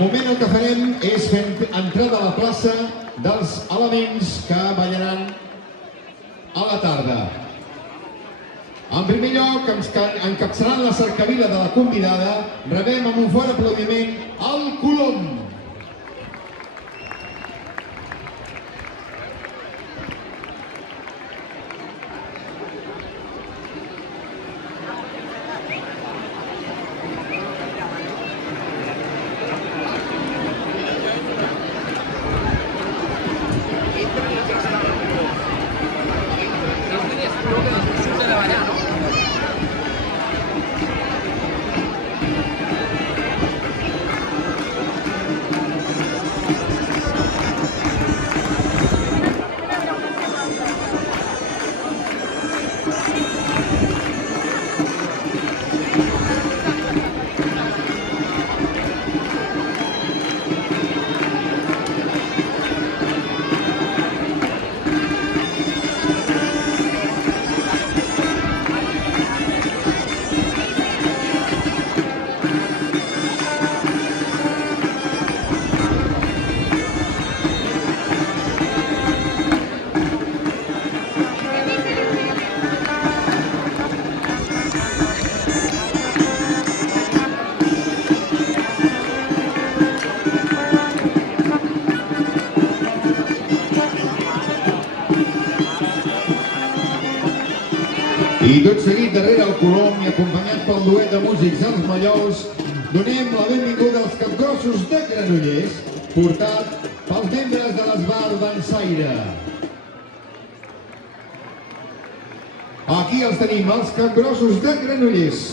moment el que farem és fer entrada a la plaça dels elements que ballaran a la tarda. En primer lloc, encapçalant la cercavila de la convidada, rebem amb un fort aplaudiment el Colom. I tot seguit, darrere el Colom i acompanyat pel duet de músics Els Mallols, donem la benvinguda als Capgrossos de Granollers, portat pels membres de l'Esbart Dansaire. Aquí els tenim, els Capgrossos de Granollers.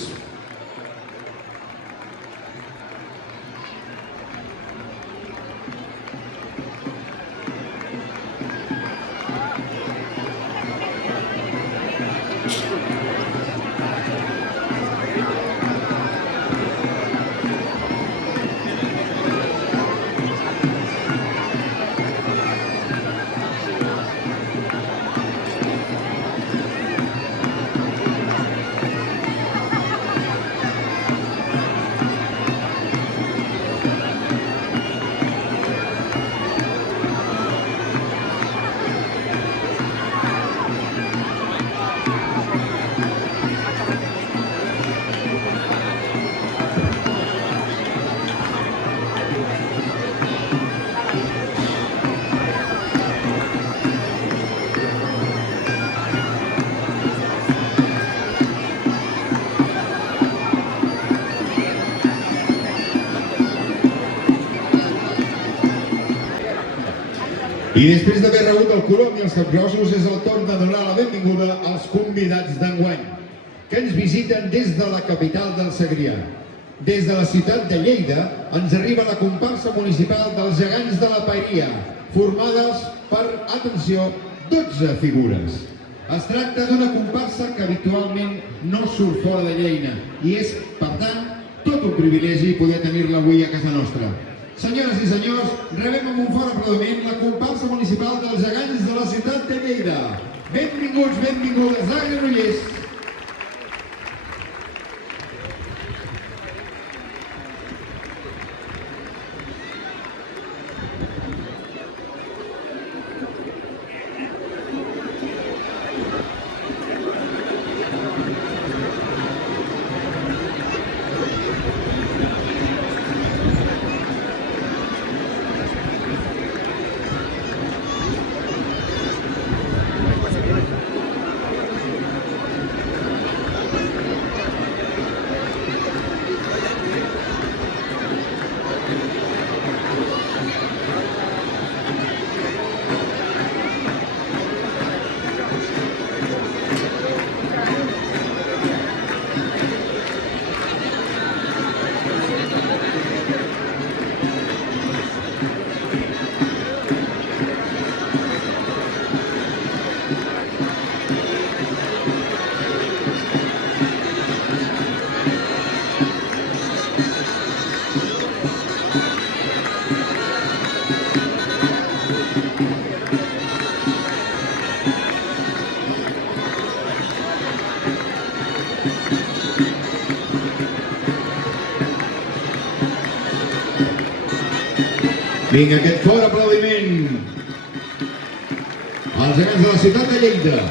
I després d'haver rebut el Colom i els Capgrossos, és el torn de donar la benvinguda als convidats d'enguany, que ens visiten des de la capital del Segrià. Des de la ciutat de Lleida ens arriba la comparsa municipal dels Gegants de la Paeria, formades per, atenció, 12 figures. Es tracta d'una comparsa que habitualment no surt fora de Lleida i és, per tant, tot un privilegi poder tenir-la avui a casa nostra. Senyores i senyors, rebem amb un fort aplaudiment la comparsa municipal dels Gegants de la ciutat de Lleida. Benvinguts, benvingudes a Granollers. Vinga, aquest fort aplaudiment als gegants de la ciutat de Lleida.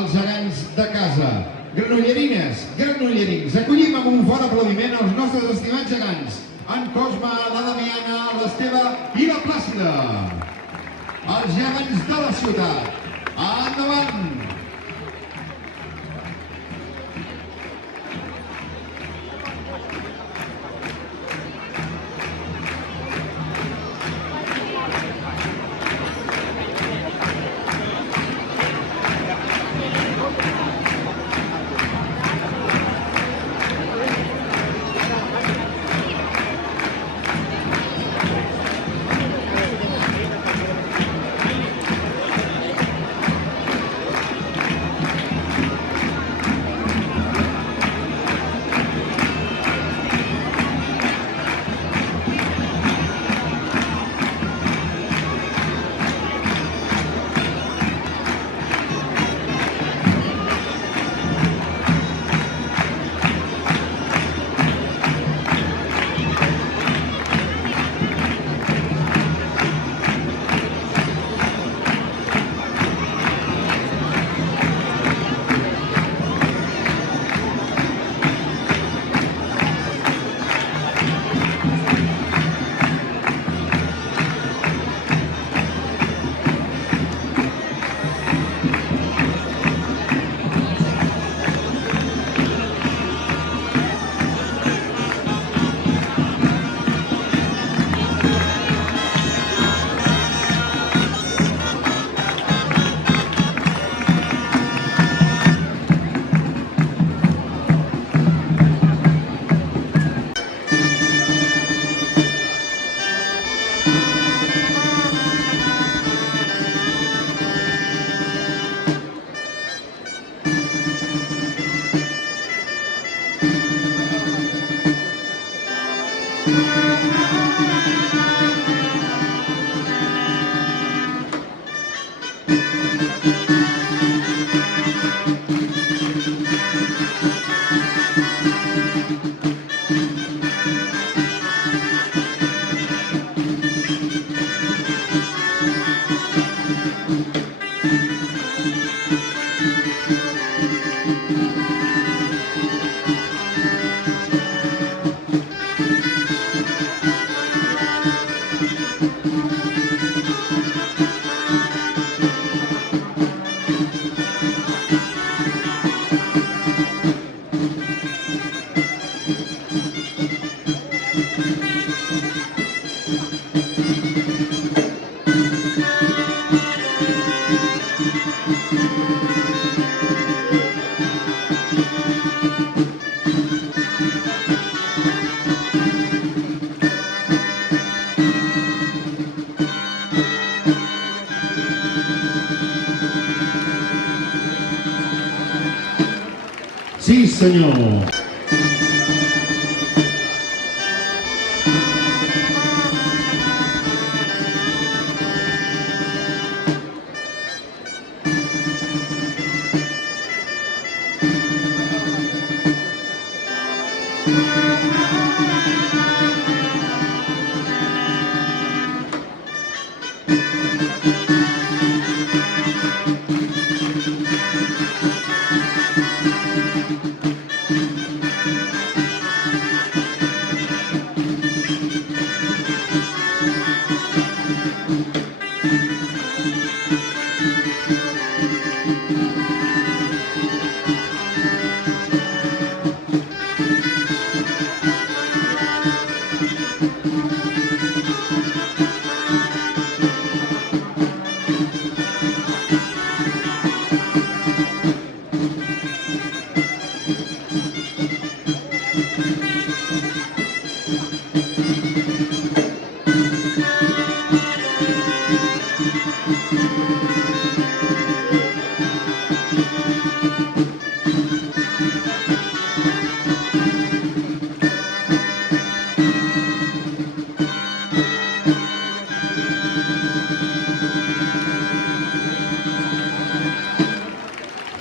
Els gegants de casa, granollerines, granollerins, acollim amb un fort aplaudiment els nostres estimats gegants, en Cosme, la Damiana, l'Esteve i la Plàcida. Els gegants de la ciutat, endavant! Sí, senyor.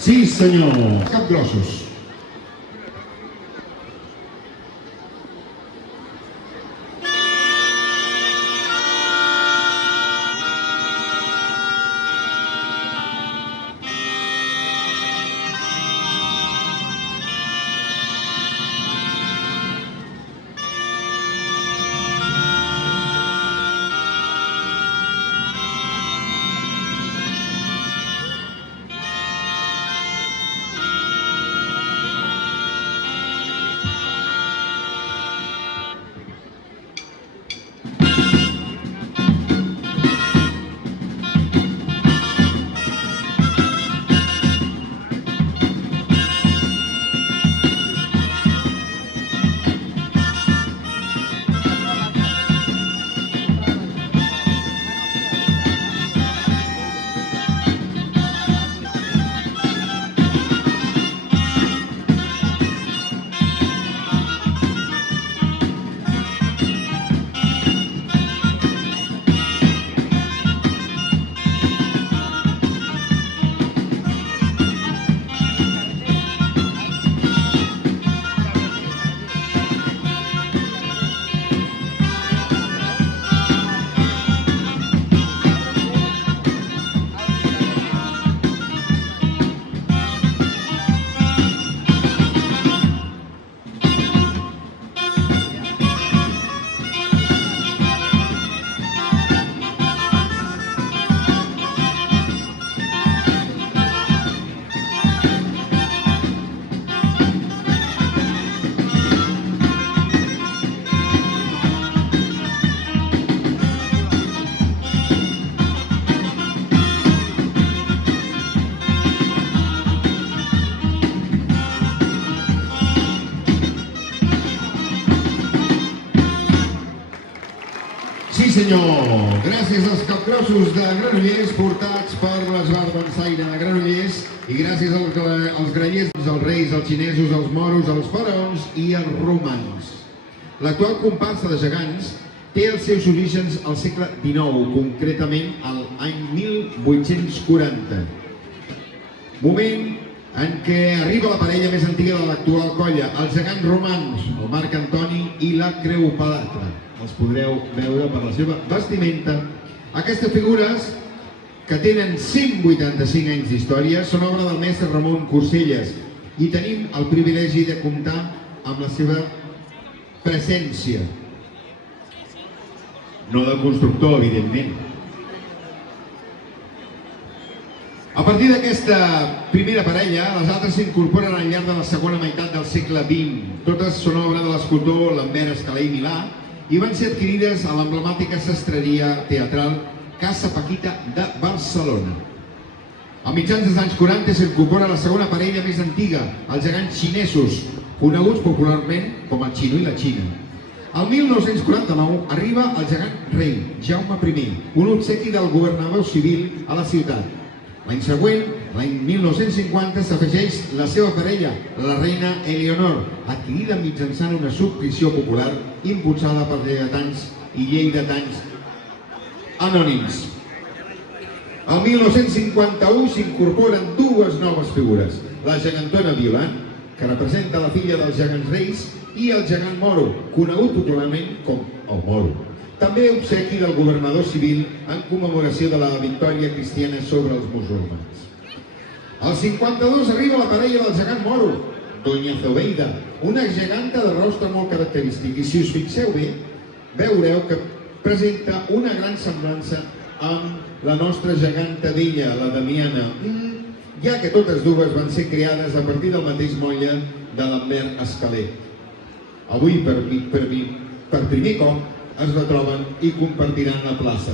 Sí, senyor. Capgrossos. Sí, senyor. Gràcies als capgrossos de Granollers portats per l'Esbart Dansaire de Granollers i gràcies als grallers, als reis, als xinesos, als moros, als faraons i als romans. L'actual comparsa de gegants té els seus orígens al segle XIX, concretament a l'any 1840. Moment en què arriba la parella més antiga de l'actual colla, els gegants romans, el Marc Antoni i la Cleopatra. Els podreu veure per la seva vestimenta. Aquestes figures, que tenen 185 anys d'història, són obra del mestre Ramon Corselles i tenim el privilegi de comptar amb la seva presència. No del constructor, evidentment. A partir d'aquesta primera parella, les altres s'incorporen al llarg de la segona meitat del segle XX. Totes són obra de l'escultor Lambert Escalé i Milà i van ser adquirides a l'emblemàtica sastreria teatral Casa Paquita de Barcelona. A mitjans dels anys 40 s'incorpora la segona parella més antiga, els gegants xinesos, coneguts popularment com el Xino i la Xina. El 1949 arriba el gegant rei, Jaume I, un obsequi del governador civil a la ciutat. L'any següent, l'any 1950, s'afegeix la seva parella, la reina Eleonor, adquirida mitjançant una subscripció popular impulsada per lleidatans i lleidatans anònims. El 1951 s'incorporen dues noves figures, la gegantona Violant, que representa la filla dels gegants reis, i el gegant Moro, conegut popularment com el Moro. També obsequi del governador civil en commemoració de la victòria cristiana sobre els musulmans. Al 52 arriba la parella del gegant Moro, Doña Zobeida, una geganta de rostre molt característic, i si us fixeu bé, veureu que presenta una gran semblança amb la nostra geganta vella, la Damiana, ja que totes dues van ser creades a partir del mateix motlle de Lambert Escalé. Avui, per primer cop, es retroben i compartiran la plaça.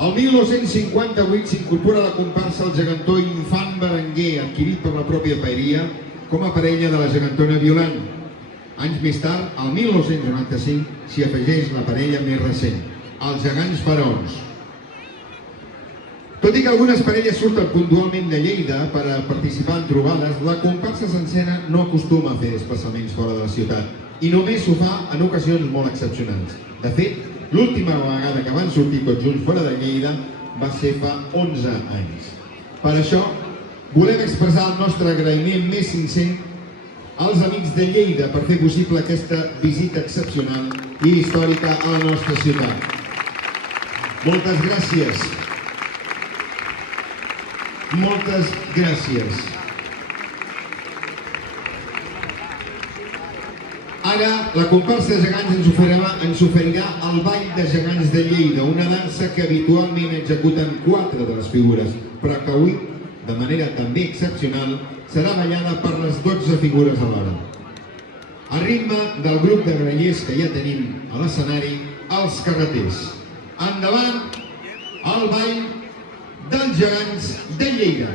El 1958 s'incorpora a la comparsa el gegantó Infant Berenguer, adquirit per la pròpia paeria com a parella de la gegantona Violant. Anys més tard, el 1995, s'hi afegeix la parella més recent, els gegants Faraons. Tot i que algunes parelles surten puntualment de Lleida per a participar en trobades, la comparsa sencera no acostuma a fer desplaçaments fora de la ciutat i només ho fa en ocasions molt excepcionals. De fet, l'última vegada que van sortir tots junts fora de Lleida va ser fa 11 anys. Per això, volem expressar el nostre agraïment més sincer als amics de Lleida per fer possible aquesta visita excepcional i històrica a la nostra ciutat. Moltes gràcies. Moltes gràcies. Ara, la comparsa de gegants ens oferirà el Ball de Gegants de Lleida, una dansa que habitualment executen 4 de les figures, però que avui, de manera també excepcional, serà ballada per les 12 figures alhora. A ritme del grup de grallers que ja tenim a l'escenari, els Carreters. Endavant, el Ball dels Gegants de Lleida.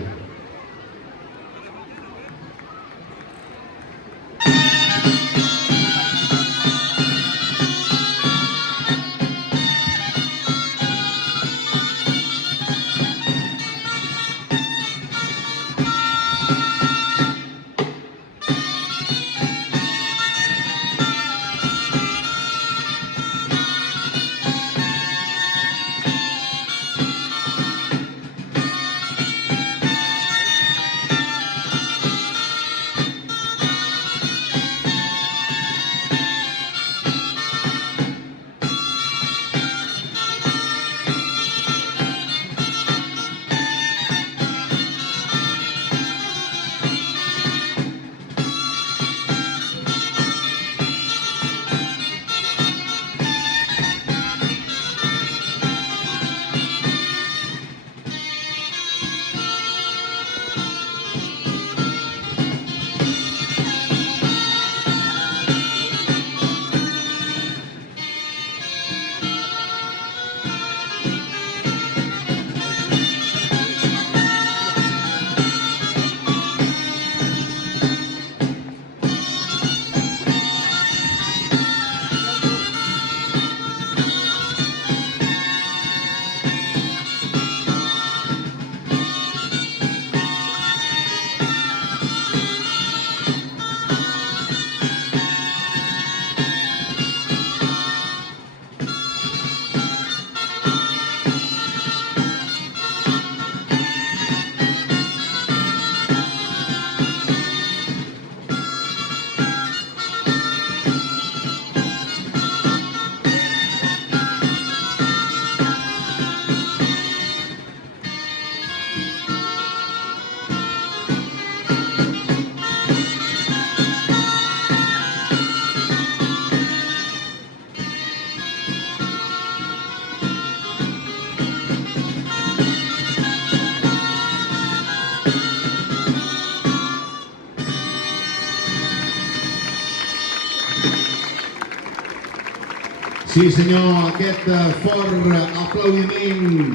Sí, senyor, aquest fort aplaudiment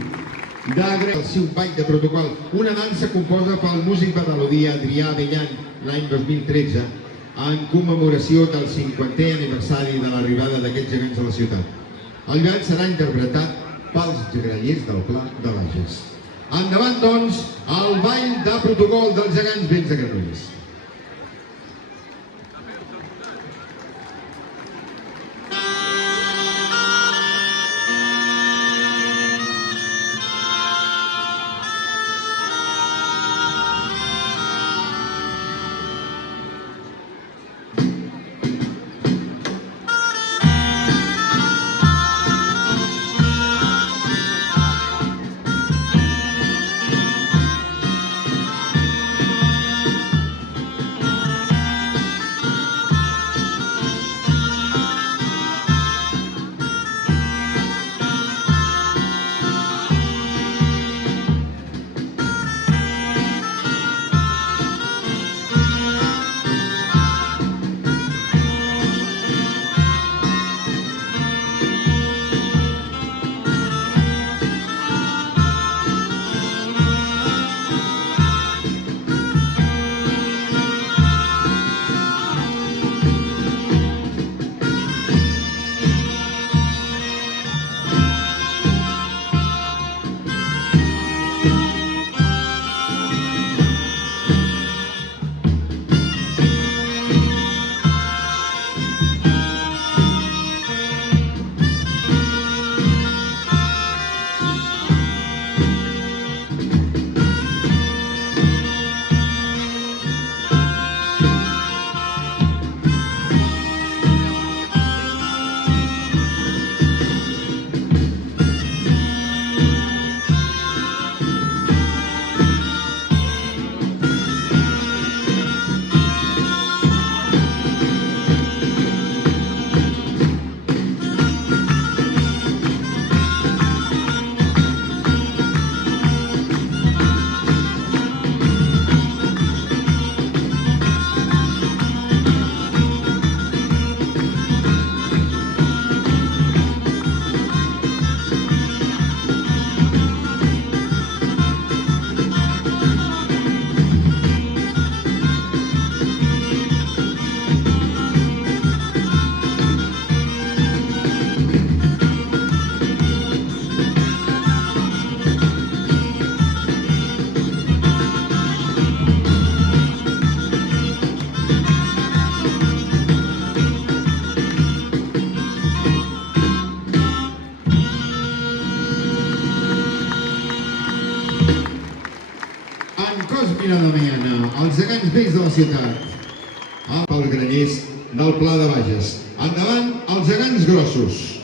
del seu ball de protocol. Una dansa composta pel músic badaloní Adrià Abellan l'any 2013 en commemoració del 50è aniversari de l'arribada d'aquests gegants a la ciutat. El ball serà interpretat pels grallers del Pla de Bages. Endavant, doncs, el ball de protocol dels gegants Vents de Granollers. primera de Maiana, els gegants vells de la ciutat. Pels granyers del Pla de Bages. Endavant, els gegants grossos.